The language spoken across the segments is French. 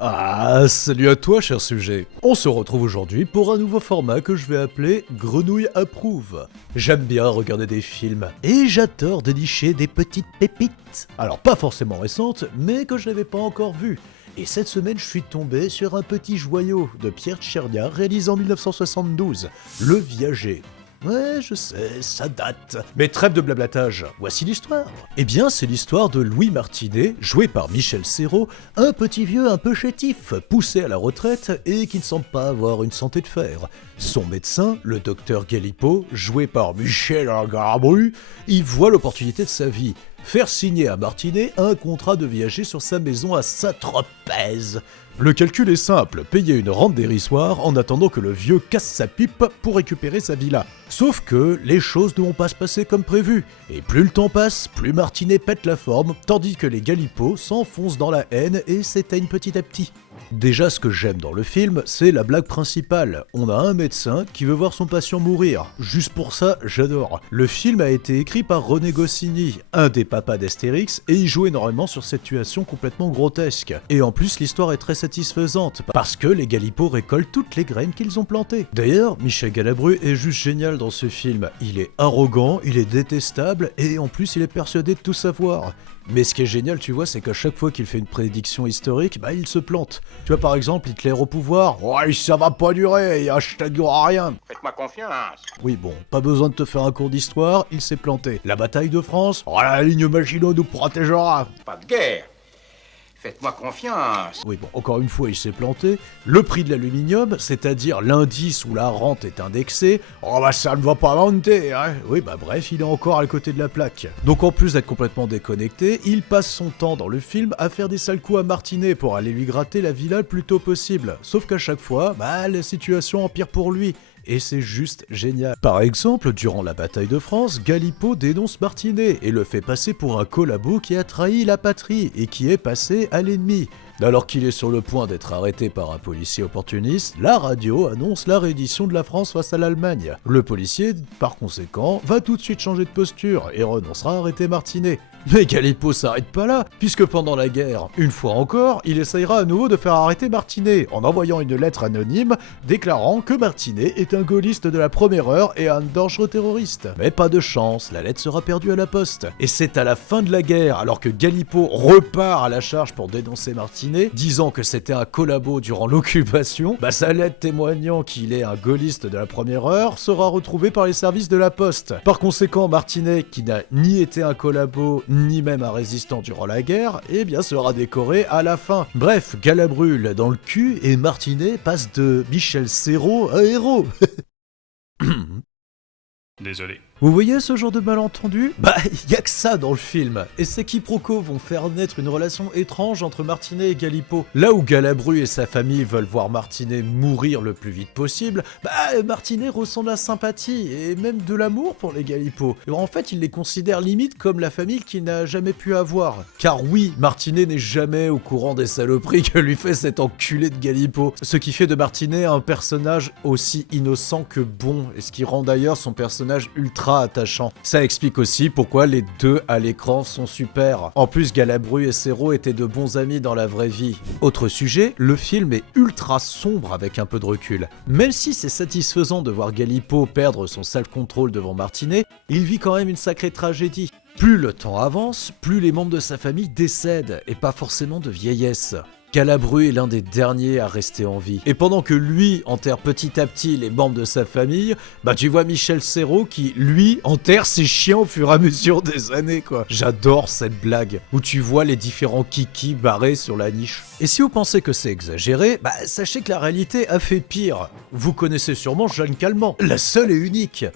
Ah, salut à toi, cher sujet. On se retrouve aujourd'hui pour un nouveau format que je vais appeler Grenouille approuve. J'aime bien regarder des films et j'adore dénicher des petites pépites. Alors pas forcément récentes, mais que je n'avais pas encore vues. Et cette semaine, je suis tombé sur un petit joyau de Pierre Tchernia réalisé en 1972, Le Viager. Ouais, je sais, ça date. Mais trêve de blablatage, voici l'histoire. Eh bien, c'est l'histoire de Louis Martinet, joué par Michel Serrault, un petit vieux un peu chétif, poussé à la retraite et qui ne semble pas avoir une santé de fer. Son médecin, le docteur Galipo, joué par Michel Galabru, y voit l'opportunité de sa vie. Faire signer à Martinet un contrat de viager sur sa maison à Saint-Tropez. Le calcul est simple, payer une rente dérisoire en attendant que le vieux casse sa pipe pour récupérer sa villa. Sauf que les choses ne vont pas se passer comme prévu, et plus le temps passe, plus Martinet pète la forme, tandis que les Galipo s'enfoncent dans la haine et s'éteignent petit à petit. Déjà, ce que j'aime dans le film, c'est la blague principale. On a un médecin qui veut voir son patient mourir. Juste pour ça, j'adore. Le film a été écrit par René Goscinny, un des papas d'Astérix, et il joue énormément sur cette situation complètement grotesque. Et en plus, l'histoire est très satisfaisante, parce que les Galipo récoltent toutes les graines qu'ils ont plantées. D'ailleurs, Michel Galabru est juste génial dans ce film. Il est arrogant, il est détestable, et en plus, il est persuadé de tout savoir. Mais ce qui est génial, tu vois, c'est qu'à chaque fois qu'il fait une prédiction historique, il se plante. Tu vois, par exemple, Hitler au pouvoir, ouais, ça va pas durer, hashtag il y aura rien. Faites-moi confiance. Oui, bon, pas besoin de te faire un cours d'histoire, il s'est planté. La bataille de France, oh, la ligne Maginot nous protégera. Pas de guerre. Faites-moi confiance. Oui, bon, encore une fois, il s'est planté. Le prix de l'aluminium, c'est-à-dire l'indice où la rente est indexée, oh ça ne va pas monter, hein. Oui, bref, il est encore à côté de la plaque. Donc en plus d'être complètement déconnecté, il passe son temps dans le film à faire des sales coups à Martinet pour aller lui gratter la villa le plus tôt possible. Sauf qu'à chaque fois, la situation empire pour lui. Et c'est juste génial. Par exemple, durant la bataille de France, Galipo dénonce Martinet et le fait passer pour un collabo qui a trahi la patrie et qui est passé à l'ennemi. Alors qu'il est sur le point d'être arrêté par un policier opportuniste, la radio annonce la reddition de la France face à l'Allemagne. Le policier, par conséquent, va tout de suite changer de posture et renoncera à arrêter Martinet. Mais Galipo s'arrête pas là, puisque pendant la guerre, une fois encore, il essayera à nouveau de faire arrêter Martinet en envoyant une lettre anonyme déclarant que Martinet est un gaulliste de la première heure et un dangereux terroriste. Mais pas de chance, la lettre sera perdue à la poste. Et c'est à la fin de la guerre, alors que Galipo repart à la charge pour dénoncer Martinet, disant que c'était un collabo durant l'occupation, sa lettre témoignant qu'il est un gaulliste de la première heure sera retrouvée par les services de la poste. Par conséquent, Martinet, qui n'a ni été un collabo, ni même un résistant durant la guerre, sera décoré à la fin. Bref, Galabru l'a dans le cul et Martinet passe de Michel Serrault à héros. Désolé. Vous voyez ce genre de malentendu ? Y a que ça dans le film. Et ces quiproquos vont faire naître une relation étrange entre Martinet et Galipo. Là où Galabru et sa famille veulent voir Martinet mourir le plus vite possible, Martinet ressent de la sympathie et même de l'amour pour les Galipo. Et en fait, il les considère limite comme la famille qu'il n'a jamais pu avoir. Car oui, Martinet n'est jamais au courant des saloperies que lui fait cet enculé de Galipo. Ce qui fait de Martinet un personnage aussi innocent que bon, et ce qui rend d'ailleurs son personnage ultra attachant. Ça explique aussi pourquoi les deux à l'écran sont super. En plus, Galabru et Serrault étaient de bons amis dans la vraie vie. Autre sujet, le film est ultra sombre avec un peu de recul. Même si c'est satisfaisant de voir Galipo perdre son self-control devant Martinet, il vit quand même une sacrée tragédie. Plus le temps avance, plus les membres de sa famille décèdent, et pas forcément de vieillesse. Galabru est l'un des derniers à rester en vie. Et pendant que lui enterre petit à petit les membres de sa famille, tu vois Michel Serrault qui, lui, enterre ses chiens au fur et à mesure des années, quoi. J'adore cette blague, où tu vois les différents kikis barrés sur la niche. Et si vous pensez que c'est exagéré, sachez que la réalité a fait pire. Vous connaissez sûrement Jeanne Calment, la seule et unique.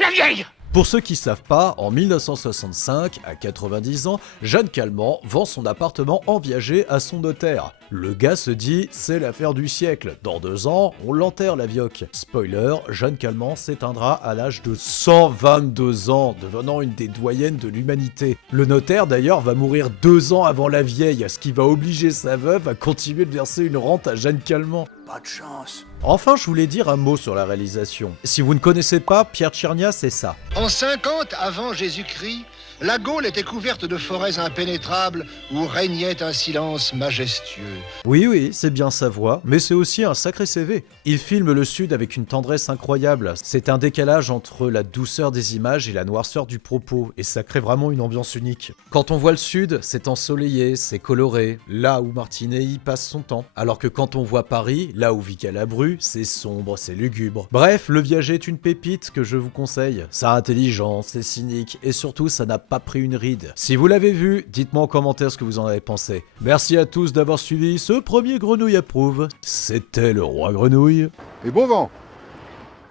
La vieille. Pour ceux qui savent pas, en 1965, à 90 ans, Jeanne Calment vend son appartement en Viager à son notaire. Le gars se dit, c'est l'affaire du siècle, dans 2 ans, on l'enterre la vioque. Spoiler, Jeanne Calment s'éteindra à l'âge de 122 ans, devenant une des doyennes de l'humanité. Le notaire d'ailleurs va mourir 2 ans avant la vieille, ce qui va obliger sa veuve à continuer de verser une rente à Jeanne Calment. Pas de chance. Enfin, je voulais dire un mot sur la réalisation. Si vous ne connaissez pas, Pierre Tchernia, c'est ça. En 50 avant Jésus-Christ, La Gaule était couverte de forêts impénétrables où régnait un silence majestueux. Oui, c'est bien sa voix, mais c'est aussi un sacré CV. Il filme le Sud avec une tendresse incroyable. C'est un décalage entre la douceur des images et la noirceur du propos, et ça crée vraiment une ambiance unique. Quand on voit le Sud, c'est ensoleillé, c'est coloré, là où Martinet y passe son temps. Alors que quand on voit Paris, là où vit Galabru, c'est sombre, c'est lugubre. Bref, Le Viager est une pépite que je vous conseille. Ça a intelligent, c'est cynique, et surtout ça n'a pas pris une ride. Si vous l'avez vu, dites-moi en commentaire ce que vous en avez pensé. Merci à tous d'avoir suivi ce premier Grenouille Approuve. C'était le Roi Grenouille. Et bon vent!